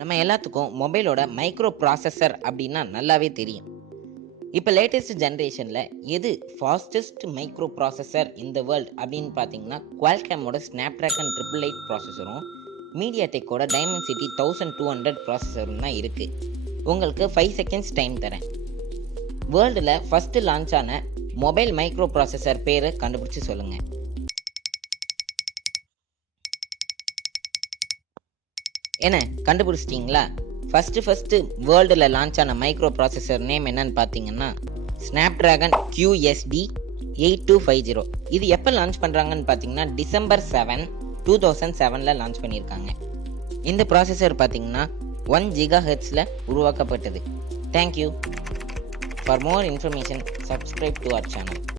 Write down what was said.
நம்ம எல்லாத்துக்கும் மொபைலோட மைக்ரோ ப்ராசஸர் அப்படின்னா நல்லாவே தெரியும். இப்போ லேட்டஸ்ட் ஜென்ரேஷனில் எது fastest micro processor in the world அப்படின்னு பார்த்தீங்கன்னா குவால்காமோட ஸ்னாப்ட்ராகன் 888 ப்ராசஸரும் மீடியாடெக்கோட டைமென்சிட்டி 1200 ப்ராசஸரும் தான் இருக்குது. உங்களுக்கு 5 செகண்ட்ஸ் டைம் தரேன். வேர்ல்டில் ஃபஸ்ட்டு லான்ச் ஆன மொபைல் மைக்ரோ ப்ராசஸர் பேரை கண்டுபிடிச்சி சொல்லுங்கள். என்ன கண்டுபிடிச்சிட்டிங்களா? ஃபஸ்ட்டு வேர்ல்டில் லான்ச் ஆன மைக்ரோ ப்ராசஸர் நேம் என்னன்னு பார்த்தீங்கன்னா ஸ்னாப்ட்ராகன் QSD 8250. இது எப்போ லான்ச் பண்ணுறாங்கன்னு பார்த்தீங்கன்னா December 7, 2007 லான்ச் பண்ணியிருக்காங்க. இந்த ப்ராசஸர் பார்த்தீங்கன்னா 1 GHz உருவாக்கப்பட்டது. Thank you. For more information subscribe to our channel.